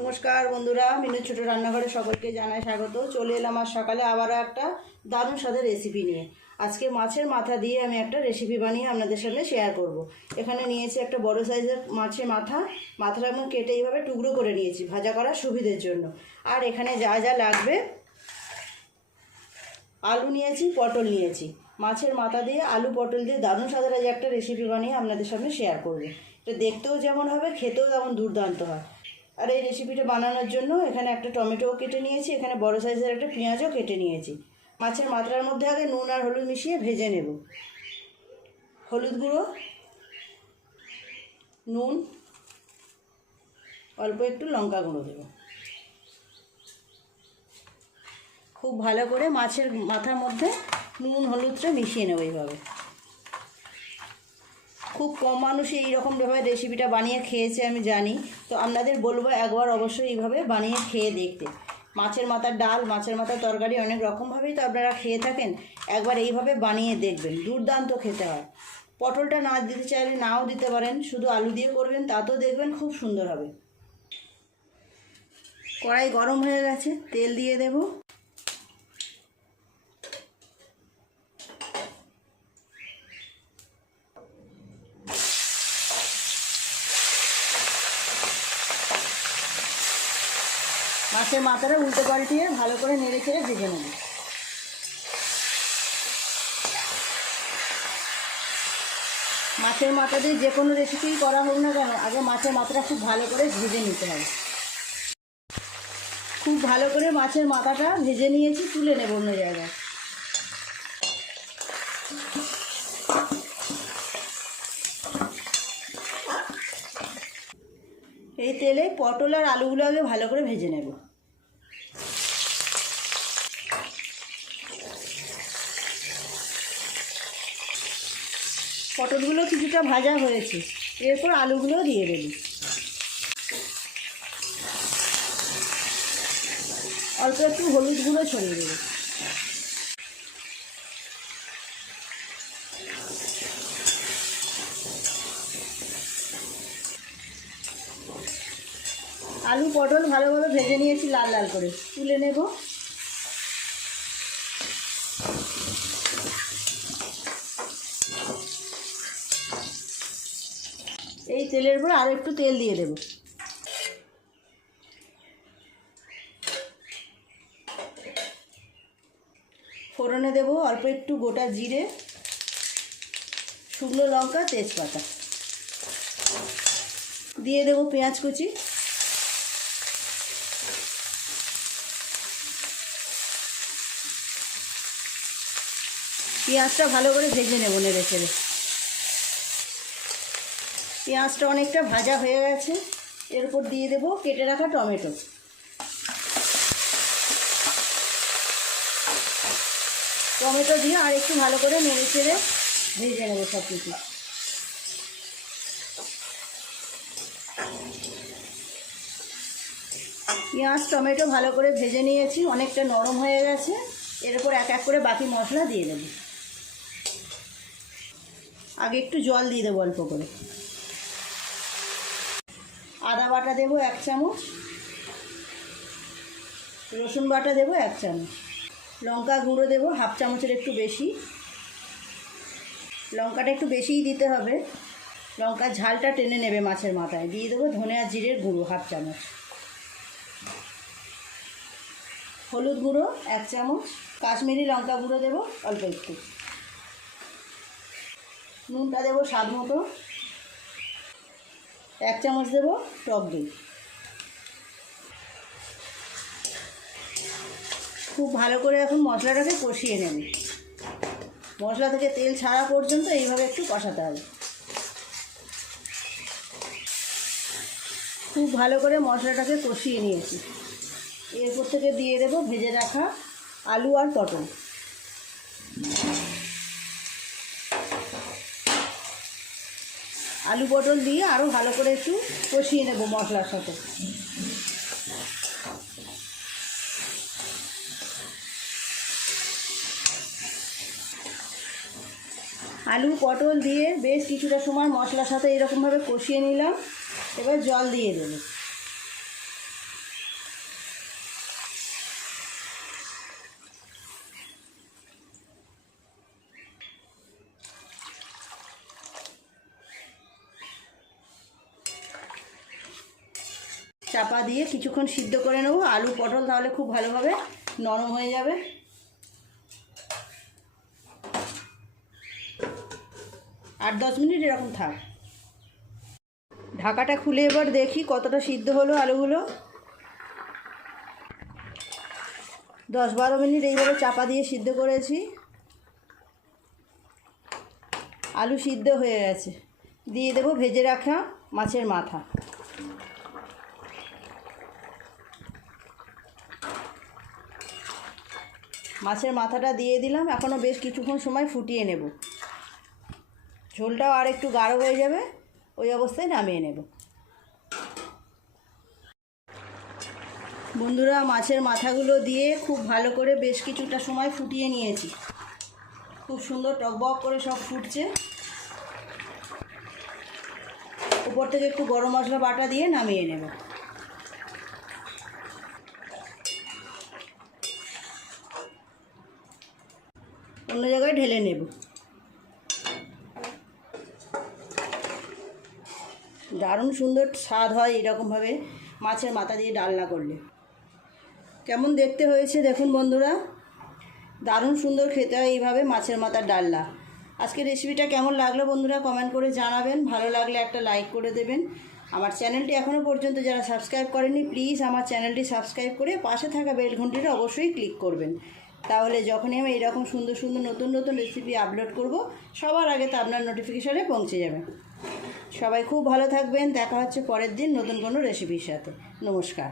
নমস্কার বন্ধুরা, মিনু ছোট রান্নাঘরে সকলকে জানাই স্বাগত। চলে এলাম আজ সকালে আবারও একটা দারুণ স্বাদের রেসিপি নিয়ে। আজকে মাছের মাথা দিয়ে আমি একটা রেসিপি বানিয়ে আপনাদের সামনে শেয়ার করব। এখানে নিয়েছি একটা বড় সাইজের মাছের মাথাটা আমি কেটে এইভাবে টুকরো করে নিয়েছি ভাজা করার সুবিধের জন্য। আর এখানে যা যা লাগবে, আলু নিয়েছি, পটল নিয়েছি। মাছের মাথা দিয়ে আলু পটল দিয়ে দারুণ স্বাদের আজ একটা রেসিপি বানিয়ে আপনাদের সামনে শেয়ার করব। এটা দেখতেও যেমন হবে, খেতেও তেমন দুর্দান্ত হয়। আর এই রেসিপিটা বানানোর জন্য এখানে একটা টমেটোও কেটে নিয়েছি, এখানে বড় সাইজের একটা পেঁয়াজও কেটে নিয়েছি। মাছের মাথার মধ্যে আগে নুন আর হলুদ মিশিয়ে ভেজে নেব। হলুদ গুঁড়ো, নুন, অল্প একটু লঙ্কা গুঁড়ো দেব। খুব ভালো করে মাছের মাথার মধ্যে নুন হলুদটা মিশিয়ে নেব এইভাবে। খুব কম মানুষই এইরকমভাবে রেসিপিটা বানিয়ে খেয়েছে আমি জানি, তো আপনাদের বলবো একবার অবশ্যই এইভাবে বানিয়ে খেয়ে দেখতে। মাছের মাথার ডাল, মাছের মাথার তরকারি অনেক রকমভাবেই তো আপনারা খেয়ে থাকেন, একবার এইভাবে বানিয়ে দেখবেন, দুর্দান্ত খেতে হয়। পটলটা না দিতে চাইলে নাও দিতে পারেন, শুধু আলু দিয়ে করবেন, তাতেও দেখবেন খুব সুন্দর হবে। কড়াই গরম হয়ে গেছে, তেল দিয়ে দেব। মাছের মাথাটা উল্টে পাল্টিয়ে ভালো করে নেড়ে চেড়ে ভেজে নেব। মাছের মাথা দিয়ে যে কোনো রেসিপি করা হোক না কেন, আগে মাছের মাথাটা খুব ভালো করে ভেজে নিতে হবে। খুব ভালো করে মাছের মাথাটা ভেজে নিয়েছি, তুলে নেব অন্য জায়গায়। এই তেলে পটল আর আলুগুলো আগে ভালো করে ভেজে নেব। পটলগুলো কিছুটা ভাজা হয়েছে, এরপর আলুগুলো দিয়ে দেব। অল্প একটু হলুদ গুঁড়ো ছড়িয়ে দেব। আলু পটল ভালোভাবে ভেজে নিয়েছি লাল লাল করে, তুলে নেব। এই তেলের উপর আরও একটু তেল দিয়ে দেব। ফোড়নে দেব অল্প একটু গোটা জিরে, শুকনো লঙ্কা, তেজপাতা। দিয়ে দেব পেঁয়াজ কুচি। পেঁয়াজটা ভালো করে ভেজে নেব নেড়ে চেড়ে। পেঁয়াজটা অনেকটা ভাজা হয়ে গেছে, এরপর দিয়ে দেব কেটে রাখা টমেটো। টমেটো দিয়ে আর একটু ভালো করে নেড়ে চেড়ে ভেজে নেব সব কিছু। পেঁয়াজ টমেটো ভালো করে ভেজে নিয়েছি, অনেকটা নরম হয়ে গেছে। এরপর এক এক করে বাকি মশলা দিয়ে দেব। আগে একটু জল দিয়ে দেবো অল্প করে। আদা বাটা দেবো 1 চামচ, রসুন বাটা দেবো 1 চামচ, লঙ্কা গুঁড়ো দেবো 1/2 চামচের একটু বেশি। লঙ্কাটা একটু বেশিই দিতে হবে, লঙ্কার ঝালটা টেনে নেবে মাছের মাথায়। দিয়ে দেবো ধনে আর জিরের গুঁড়ো 1/2 চামচ, হলুদ গুঁড়ো 1 চামচ, কাশ্মীরি লঙ্কা গুঁড়ো দেবো অল্প একটু, নুনটা দেবো স্বাদ মতো, 1 চামচ দেবো টক দই। খুব ভালো করে এখন মশলাটাকে কষিয়ে নেব। মশলা থেকে তেল ছাড়া পর্যন্ত এইভাবে একটু কষাতে হবে। খুব ভালো করে মশলাটাকে কষিয়ে নিয়েছি। এরপর থেকে দিয়ে দেবো ভেজে রাখা আলু আর পটল। আলু পটল দিয়ে আরও ভালো করে একটু কষিয়ে নেব মশলার সাথে। আলু পটল দিয়ে বেশ কিছুটা সময় মশলার সাথে এরকমভাবে কষিয়ে নিলাম। এবার জল দিয়ে দেব। চাপা দিয়ে কিছুক্ষণ সিদ্ধ করে নেব আলু পটল, তাহলে খুব ভালোভাবে নরম হয়ে যাবে। আট 10 মিনিট এরকম থাক। ঢাকাটা খুলে এবার দেখি কতটা সিদ্ধ হলো আলুগুলো। 10-12 মিনিট এইভাবে চাপা দিয়ে সিদ্ধ করেছি। আলু সিদ্ধ হয়ে গেছে। দিয়ে দেবো ভেজে রাখা মাছের মাথা। মাছের মাথাটা দিয়ে দিলাম। এখনও বেশ কিছুক্ষণ সময় ফুটিয়ে নেব। ঝোলটাও আর একটু গাঢ় হয়ে যাবে, ওই অবস্থায় নামিয়ে নেব। বন্ধুরা, মাছের মাথাগুলো দিয়ে খুব ভালো করে বেশ কিছুটা সময় ফুটিয়ে নিয়েছি। খুব সুন্দর টকবক করে সব ফুটছে। উপর থেকে একটু গরম মশলা বাটা দিয়ে নামিয়ে নেব। অন্য জায়গায় ঢেলে নেব। দারুণ সুন্দর স্বাদ হয় এরকমভাবে মাছের মাথা দিয়ে ডালনা করলে। কেমন দেখতে হয়েছে দেখুন বন্ধুরা, দারুণ সুন্দর খেতে হয় এইভাবে মাছের মাথার ডালনা। আজকের রেসিপিটা কেমন লাগলো বন্ধুরা কমেন্ট করে জানাবেন। ভালো লাগলে একটা লাইক করে দেবেন। আমার চ্যানেলটি এখনও পর্যন্ত যারা সাবস্ক্রাইব করেনি প্লিজ আমার চ্যানেলটি সাবস্ক্রাইব করে পাশে থাকা বেল ঘন্টিটা অবশ্যই ক্লিক করবেন। তাহলে যখনই আমি এরকম সুন্দর সুন্দর নতুন নতুন রেসিপি আপলোড করব সবার আগে তা আপনার নোটিফিকেশানে পৌঁছে যাবে। সবাই খুব ভালো থাকবেন। দেখা হচ্ছে পরের দিন নতুন কোনো রেসিপির সাথে। নমস্কার।